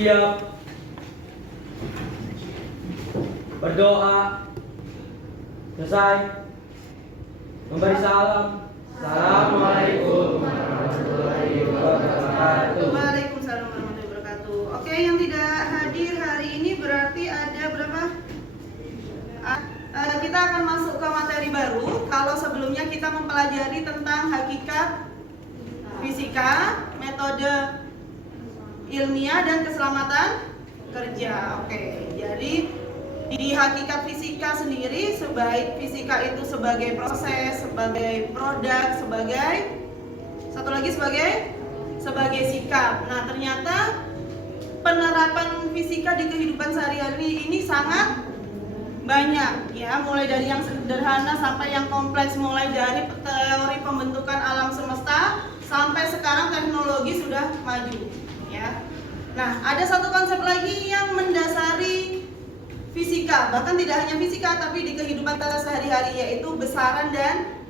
Siap. Berdoa. Selesai. Memberi salam. Assalamualaikum warahmatullahi wabarakatuh. Waalaikumsalam warahmatullahi wabarakatuh. Oke, yang tidak hadir hari ini berarti ada berapa? Kita akan masuk ke materi baru. Kalau sebelumnya kita mempelajari tentang hakikat fisika, metode ilmiah dan keselamatan kerja. Oke, jadi di hakikat fisika sendiri, sebaik fisika itu sebagai proses, sebagai produk, sebagai satu lagi sebagai sikap. Nah, ternyata penerapan fisika di kehidupan sehari-hari ini sangat banyak ya, mulai dari yang sederhana sampai yang kompleks, mulai dari teori pembentukan alam semesta sampai sekarang teknologi sudah maju ya. Nah, ada satu konsep lagi yang mendasari fisika, bahkan tidak hanya fisika tapi di kehidupan kita sehari-hari, yaitu besaran dan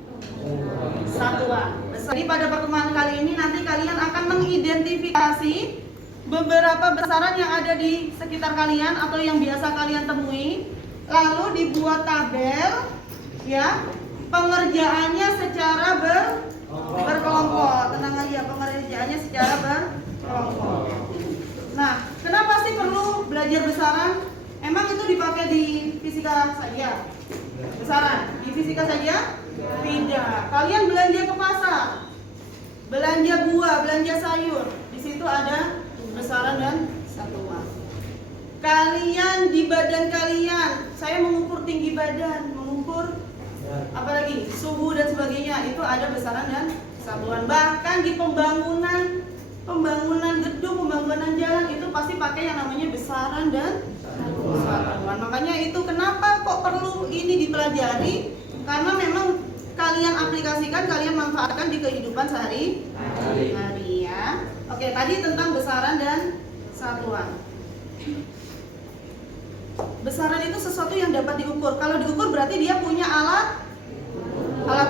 satuan. Jadi pada pertemuan kali ini nanti kalian akan mengidentifikasi beberapa besaran yang ada di sekitar kalian atau yang biasa kalian temui, lalu dibuat tabel ya, pengerjaannya secara berkelompok. Tenang aja, pengerjaannya secara berkelompok. Nah, kenapa sih perlu belajar besaran? Emang itu dipakai di fisika saja? Besaran di fisika saja? Tidak. Kalian belanja ke pasar, belanja buah, belanja sayur, di situ ada besaran dan satuan. Kalian di badan kalian, saya mengukur tinggi badan, mengukur apalagi suhu dan sebagainya, itu ada besaran dan satuan. Bahkan di pembangunan gedung, pembangunan jalan, itu pasti pakai yang namanya besaran dan satuan. Makanya itu kenapa kok perlu ini dipelajari, karena memang kalian aplikasikan, kalian manfaatkan di kehidupan sehari-hari ya. Oke, tadi tentang besaran dan satuan. Besaran itu sesuatu yang dapat diukur. Kalau diukur berarti dia punya alat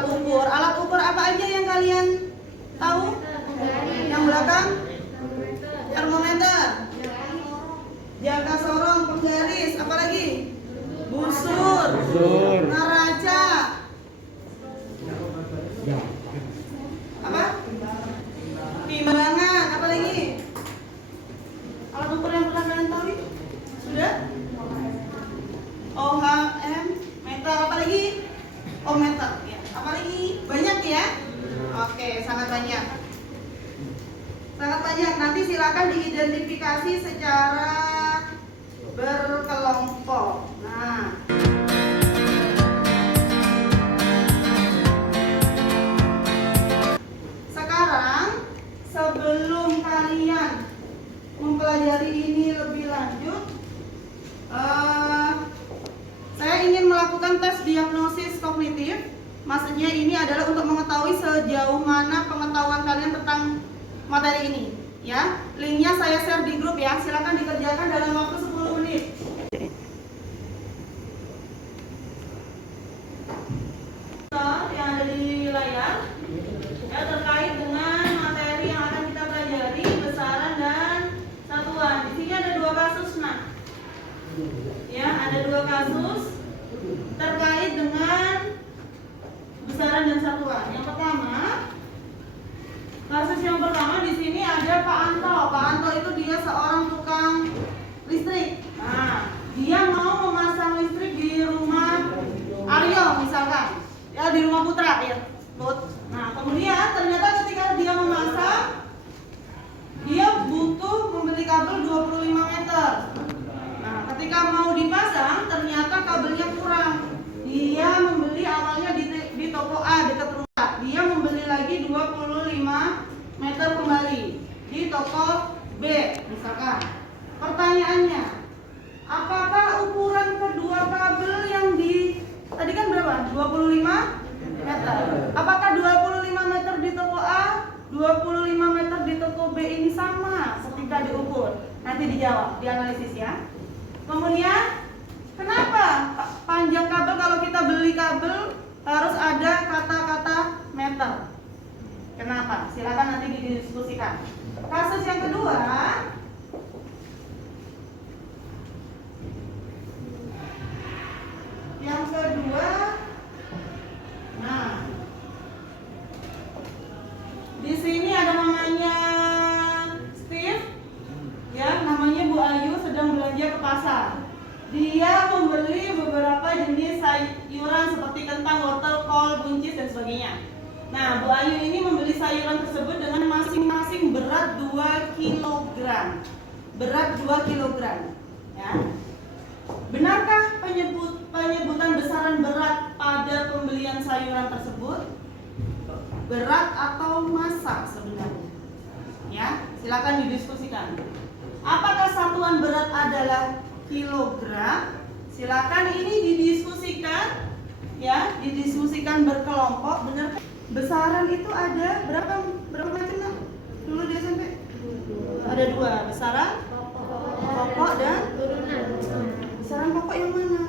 ukur. Alat ukur apa aja yang kalian tahu? Yang belakang? Termometer, jangka sorong, penggaris, apa lagi? Busur, neraca, apa? Timbangan, apa lagi? Alat ukur yang pernah kalian tahu? Sudah? OHM, meter, apa lagi? Oh, meter, ya. Apa lagi? Banyak ya? Oke, sangat banyak. Nanti silakan diidentifikasi secara berkelompok. Nah, sekarang sebelum kalian mempelajari ini lebih lanjut, saya ingin melakukan tes diagnosis kognitif. Maksudnya ini adalah untuk mengetahui sejauh mana pengetahuan kalian tentang materi ini ya. Linknya saya share di grup ya, silakan dikerjakan dalam waktu 10 menit. Yang ada di layar ya, terkait dengan materi yang akan kita pelajari, besaran dan satuan. Di sini ada 2 kasus nah. Ya, ada 2 kasus terkait dengan besaran dan satuan. Yang pertama, kasus yang pertama di sini ada Pak Anto. Pak Anto itu dia seorang tukang listrik. Nah, dia mau memasang listrik di rumah Aryo misalkan, ya di rumah Putra ya. Nah, kemudian ternyata ketika dia memasang, dia butuh membeli kabel 25 meter. Nah, ketika mau dipasang, ternyata kabelnya kurang. Dia membeli awalnya di toko A dekat rumah. Dia membeli lagi 25 meter kembali di toko B misalkan. Pertanyaannya, apakah ukuran kedua kabel yang di tadi kan berapa? 25 meter. Apakah 25 meter di toko A, 25 meter di toko B ini sama ketika diukur? Nanti dijawab, dianalisis ya. Kemudian, kenapa panjang kabel kalau kita beli kabel harus ada kata-kata meter? Kenapa? Silakan nanti didiskusikan. Kasus yang kedua, belanja ke pasar. Dia membeli beberapa jenis sayuran seperti kentang, wortel, kol, buncis, dan sebagainya. Nah, Bu Ayu ini membeli sayuran tersebut dengan masing-masing berat 2 kg. Berat 2 kg. Ya. Benarkah penyebutan besaran berat pada pembelian sayuran tersebut? Berat atau massa sebenarnya? Ya, silakan didiskusikan. Apakah satuan berat adalah kilogram? Silakan ini didiskusikan, ya, didiskusikan berkelompok. Benar? Besaran itu ada berapa macam nak? Dulu di SMP? Ada 2, besaran pokok dan turunan. Besaran pokok yang mana?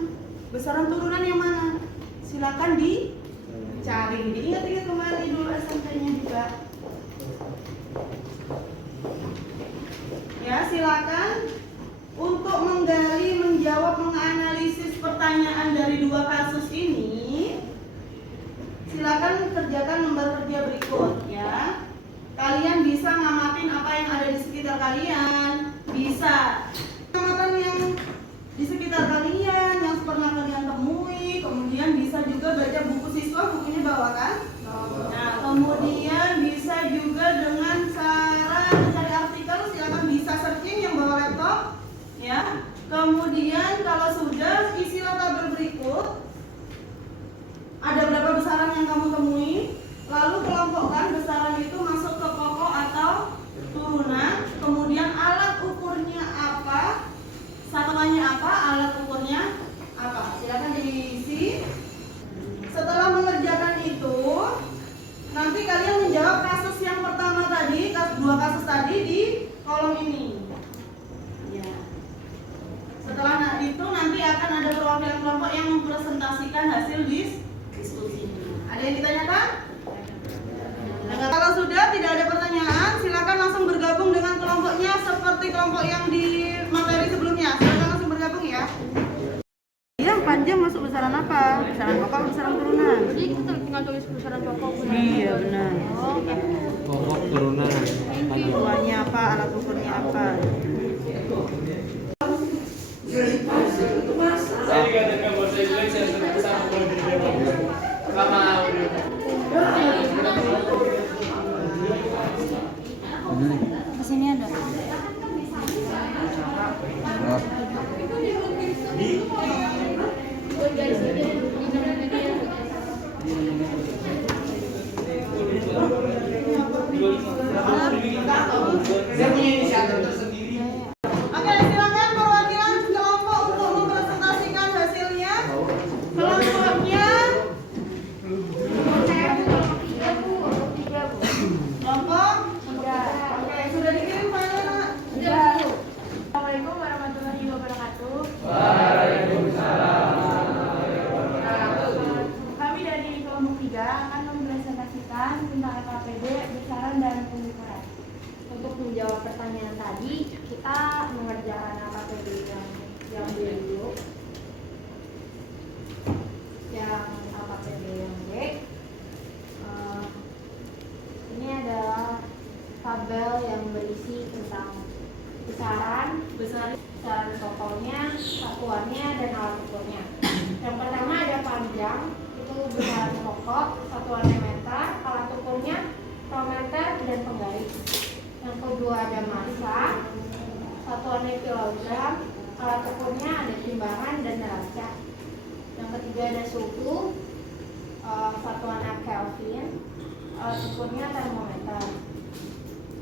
Besaran turunan yang mana? Silakan dicari. Diingat-ingat kembali dulu SMP-nya juga. Ya, silakan untuk menggali, menjawab, menganalisis pertanyaan dari 2 kasus ini. Silakan kerjakan lembar kerja berikut, ya. Kalian bisa ngamatin apa yang ada di sekitar kalian, bisa ngamatan yang di sekitar kalian yang pernah kalian temui, kemudian bisa juga baca buku siswa, bukunya bawa kan? Nah, kemudian bisa juga dengan cara mencari artikel, silakan bisa searching yang bawa laptop, ya. Kemudian kalau sudah, isilah tabel berikut. Ada berapa besaran yang kamu temui? Lalu kelompokkan besaran itu masuk ke pokok atau turunan. Kemudian alat ukurnya apa? Satuannya apa? Alat ukurnya apa? Silakan diisi. Setelah mengerjakan itu, nanti kalian menjawab kasus yang pertama tadi, 2 kasus tadi di kolom ini. Ya. Setelah itu nanti akan ada perwakilan kelompok yang mempresentasikan hasil diskusi. Ada yang ditanyakan? Nah, kalau sudah tidak ada pertanyaan, silakan langsung bergabung dengan kelompoknya seperti kelompok yang di materi sebelumnya. Silakan langsung bergabung ya. Yang panjang masuk besaran apa? Besaran pokok, besaran turunan. Jadi kita tinggal tulis besaran pokok. Iya benar. Oh, oke. Pokok turunan. Satuannya apa? Alat ukurnya apa? Saya dikatakan bahasa Indonesia sama lama Kesini ada. Saya punya inisiatif tersendiri. Oke, silakan perwakilan kelompok untuk mempresentasikan hasilnya. Kelompoknya kelompok. Oke, sudah dikirim filenya nak? Assalamualaikum warahmatullahi wabarakatuh. Kami dari kelompok 3 akan mempresentasikan tentang FAPD, besaran dan pengukuran. Untuk menjawab pertanyaan tadi, kita mengerjakan FAPD yang dulu, yang FAPD yang B. Ini adalah tabel yang berisi tentang besaran pokoknya, satuannya, dan alat ukurnya. Yang pertama ada panjang, itu besaran pokok, satuannya meter, alat ukurnya krometer dan penggaris. Yang kedua ada massa, satuannya kilogram, alat ukurnya ada timbangan dan neraca. Yang ketiga ada suhu, satuannya Kelvin, alat ukurnya termometer.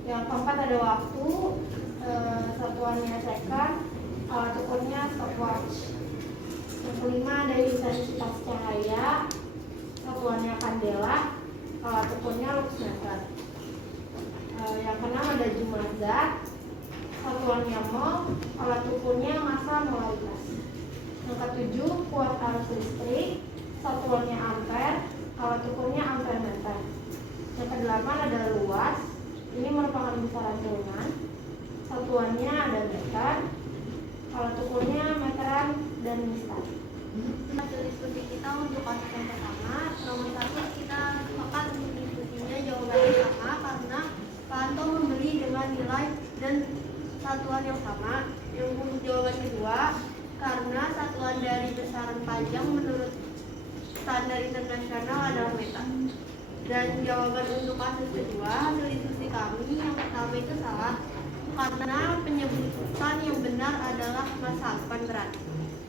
Yang keempat ada waktu, satuannya second, alat ukurnya stopwatch. Yang kelima ada intensitas cahaya, satuannya kandela, alat ukurnya luxmeter. Yang keenam ada jumlah zat, satuannya mol, alat ukurnya massa molaritas. Yang ketujuh kuat arus listrik, satuannya ampere, alat ukurnya ampere meter. Yang kedelapan ada luas, ini merupakan besaran turunan, satuannya ada meter, alat ukurnya meteran dan mistar. Hasil diskusi kita untuk kasus yang pertama, nomor 1 kita sepakat untuk diskusinya jawabannya sama karena Pak Anto membeli dengan nilai dan satuan yang sama. Yang untuk jawaban kedua, karena satuan dari besaran panjang menurut standar internasional adalah meter. Dan jawaban untuk kasus kedua, hasil diskusi kami yang pertama itu salah karena penyebutan yang benar adalah massa bukan berat.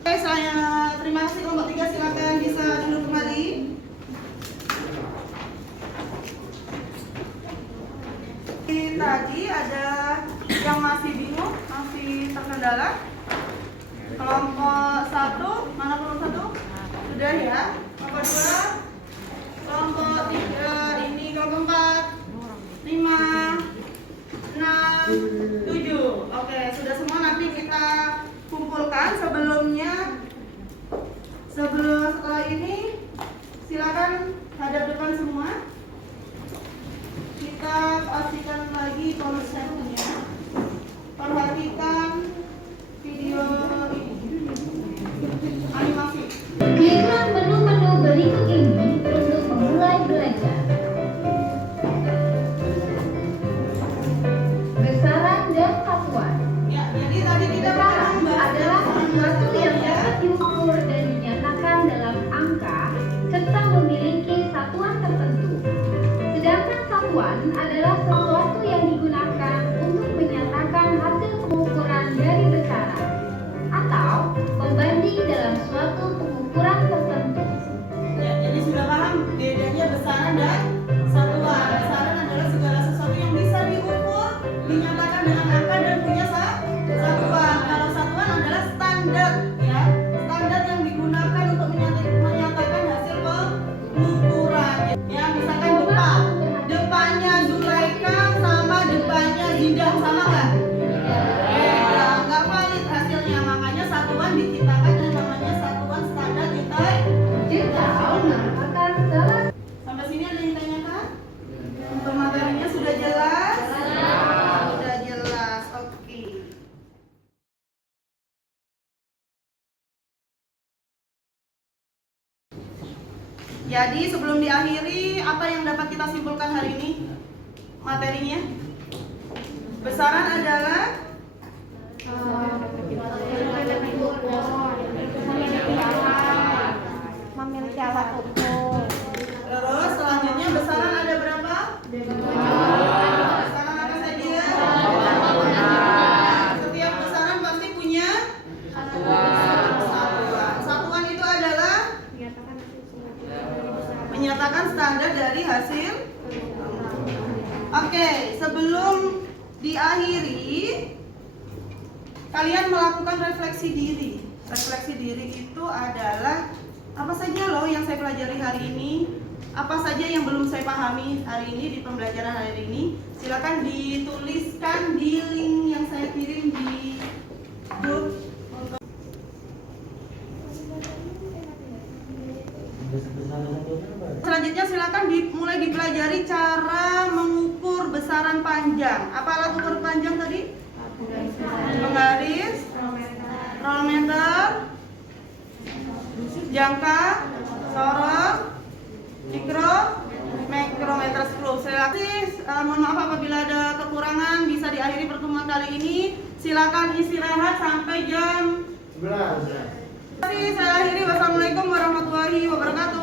Oke, saya terima kasih kelompok 3, silakan bisa duduk kembali. Tadi ada yang masih bingung, masih terkendala. Kelompok 1, mana kelompok 1? Sudah ya. Kelompok 2, kelompok 3, ini kelompok 4, 5, 6, 7. Oke, sudah semua, nanti kita kumpulkan setelah ini silakan hadap depan semua. Kita pastikan lagi konsepnya. Perhatikan video ini. Animasi. Kliklah menu-menu berikut ini untuk memulai belajar. Besaran dan satuan. Ya, jadi tadi kita Besaran membahas adalah sesuatu yang ya. dapat diukur dan dinyatakan dalam angka serta memiliki satuan tertentu. Sedangkan satuan adalah sesuatu yang digunakan untuk menyatakan hasil pengukuran dari besaran atau pembanding dalam suatu pengukuran tertentu. Ya, jadi sudah paham bedanya besaran dan satuan. Besaran adalah segala sesuatu yang bisa diukur, dinyatakan dengan angka dan punya satuan. Kalau satuan adalah standar, ya, standar yang digunakan untuk menyatakan hasil pengukuran. Ya, misalkan depannya Zulaika sama depannya Zindah, sama nggak? Ya, nggak valid hasilnya. Makanya satuan diciptakan yang namanya satuan standar Atau merupakan salah Sampai sini ada yang tanyakan? Untuk materinya sudah jelas? Sudah jelas, oke. Jadi sebelum diakhiri, apa yang dapat kita simpulkan hari ini? Materinya? Besaran adalah memiliki alat ukur. terus selanjutnya besaran ada berapa? Besaran apa saja? Setiap besaran pasti punya satuan. Satuan itu adalah menyatakan standar dari hasil. Oke, sebelum diakhiri, kalian melakukan refleksi diri. Refleksi diri itu adalah apa saja loh yang saya pelajari hari ini, apa saja yang belum saya pahami hari ini di pembelajaran hari ini. Silakan dituliskan di link yang saya kirim di grup. Selanjutnya silakan mulai dipelajari cara mengukur besaran panjang. Apa alat ukur panjang tadi? Penggaris, rollmeter, jangka, sorong, mikrometer skru. Mohon maaf apabila ada kekurangan, bisa diakhiri pertemuan kali ini. Silakan istirahat sampai jam 11. Saya akhiri. Wassalamualaikum warahmatullahi wabarakatuh.